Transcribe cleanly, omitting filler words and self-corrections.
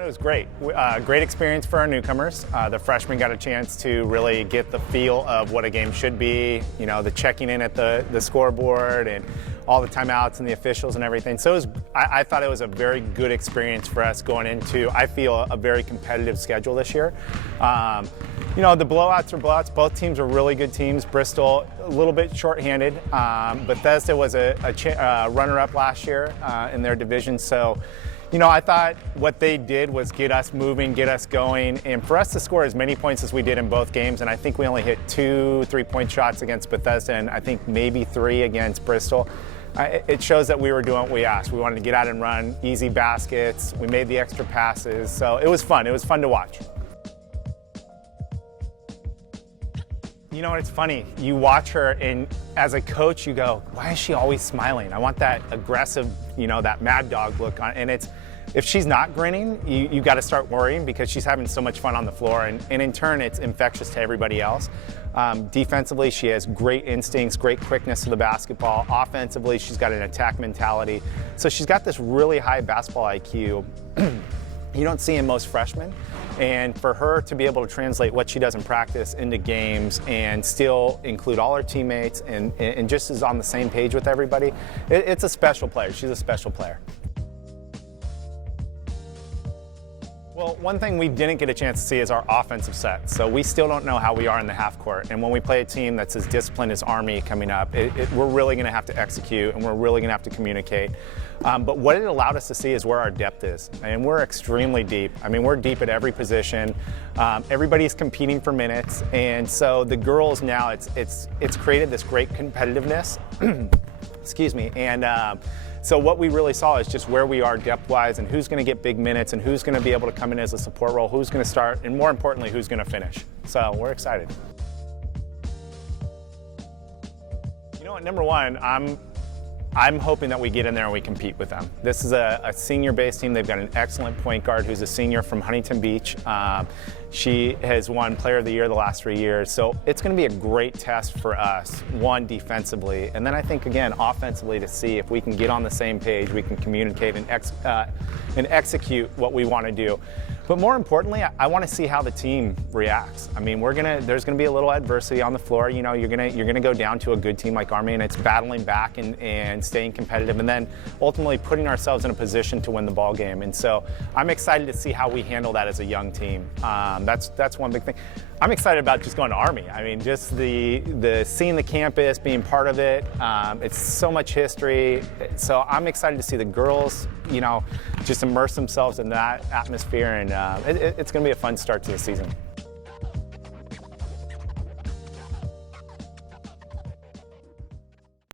It was great. Great experience for our newcomers. The freshmen got a chance to really get the feel of what a game should be, you know, the checking in at the scoreboard and all the timeouts and the officials and everything. So I thought it was a very good experience for us going into, I feel, a very competitive schedule this year. You know, the blowouts are blowouts. Both teams are really good teams. Bristol, a little bit shorthanded. Bethesda was a runner-up last year in their division. So, you know, I thought what they did was get us moving, get us going, and for us to score as many points as we did in both games, and I think we only hit 2 3-point shots against Bethesda and I think maybe 3 against Bristol. It shows that we were doing what we asked. We wanted to get out and run, easy baskets, we made the extra passes, so it was fun. It was fun to watch. You know, it's funny, you watch her and as a coach you go, why is she always smiling? I want that aggressive, you know, that mad dog look on, and if she's not grinning, you got to start worrying because she's having so much fun on the floor, and in turn it's infectious to everybody else. Defensively, she has great instincts, great quickness to the basketball. Offensively, she's got an attack mentality. So she's got this really high basketball IQ you don't see in most freshmen. And for her to be able to translate what she does in practice into games and still include all her teammates and just is on the same page with everybody, it's a special player. She's a special player. Well, one thing we didn't get a chance to see is our offensive set. So we still don't know how we are in the half court. And when we play a team that's as disciplined as Army coming up, we're really going to have to execute and we're really going to have to communicate. But what it allowed us to see is where our depth is. And we're extremely deep. I mean, we're deep at every position. Everybody's competing for minutes. And so the girls now, it's created this great competitiveness. Excuse me. And so what we really saw is just where we are depth-wise and who's going to get big minutes and who's going to be able to come in as a support role, who's going to start, and more importantly, who's going to finish. So we're excited. You know what, number one, I'm hoping that we get in there and we compete with them. This is a senior-based team. They've got an excellent point guard who's a senior from Huntington Beach. She has won Player of the Year the last 3 years. So it's going to be a great test for us, one, defensively, and then I think, again, offensively to see if we can get on the same page, we can communicate and execute what we want to do. But more importantly, I want to see how the team reacts. I mean, there's gonna be a little adversity on the floor. You know, you're gonna go down to a good team like Army, and it's battling back and staying competitive, and then ultimately putting ourselves in a position to win the ball game. And so I'm excited to see how we handle that as a young team. That's one big thing. I'm excited about just going to Army. I mean, just the seeing the campus, being part of it. It's so much history. So I'm excited to see the girls, you know, just immerse themselves in that atmosphere, and it's going to be a fun start to the season.